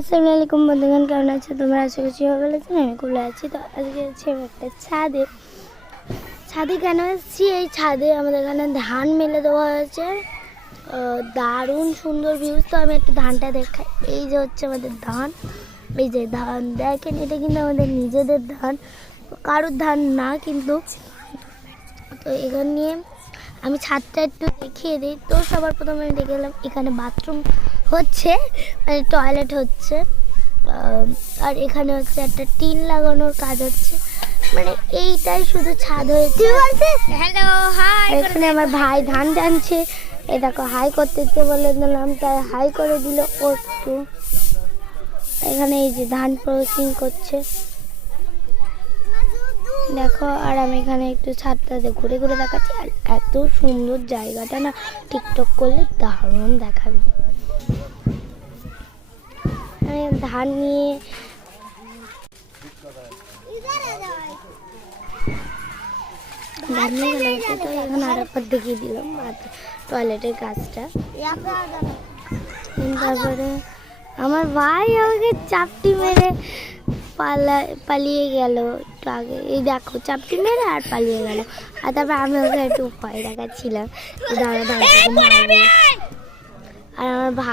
আসসালামু আলাইকুম বন্ধুগণ, কেমন আছো তোমরা? আশা করছি ভালো আছো। আমি খুলে আছি। তো আজকে হচ্ছে আমি একটা ছাদে কেন এসেছি? এই ছাদে আমাদের এখানে ধান মেলে দেওয়া হয়েছে, দারুণ সুন্দর ভিউজ। তো আমি একটু ধানটা দেখাই। এই যে হচ্ছে আমাদের ধান, এই যে ধান দেখেন, এটা কিন্তু আমাদের নিজেদের ধান, কারোর ধান না কিন্তু। তো এখানে নিয়ে আমি ছাদটা একটু দেখিয়ে দিই। তো সবার প্রথমে আমি দেখে এলাম এখানে বাথরুম হচ্ছে, মানে টয়লেট হচ্ছে। আর এখানে হচ্ছে একটা টিন লাগানোর কাজ হচ্ছে, মানে এইটাই শুধু ছাদ হয়েছে। Hello hi. এখানে আমার ভাই ধান টানছে, এই দেখো হাই করতে বলে দিলাম, তাই হাই করে দিল ও একটু। এখানে এই যে ধান প্রসেসিং করছে দেখো। আর আমি এখানে একটু ছাদটাতে ঘুরে ঘুরে দেখাচ্ছি। আর এত সুন্দর জায়গাটা না, টিকটক করলে দারুণ দেখাবে। আমি ধান নিয়ে গেলাম, তো এখানে আর একবার দেখিয়ে দিলাম টয়লেটের কাজটা। তারপরে আমার ভাই আমাকে চাপটি মেরে পালিয়ে গেল একটু আগে। এই দেখো চাপটি মেরে আর পালিয়ে গেল। আর তারপর আমি ওকে একটু ভয় দেখাচ্ছিলাম, দাঁড়া মারবো। আর আমার ভাই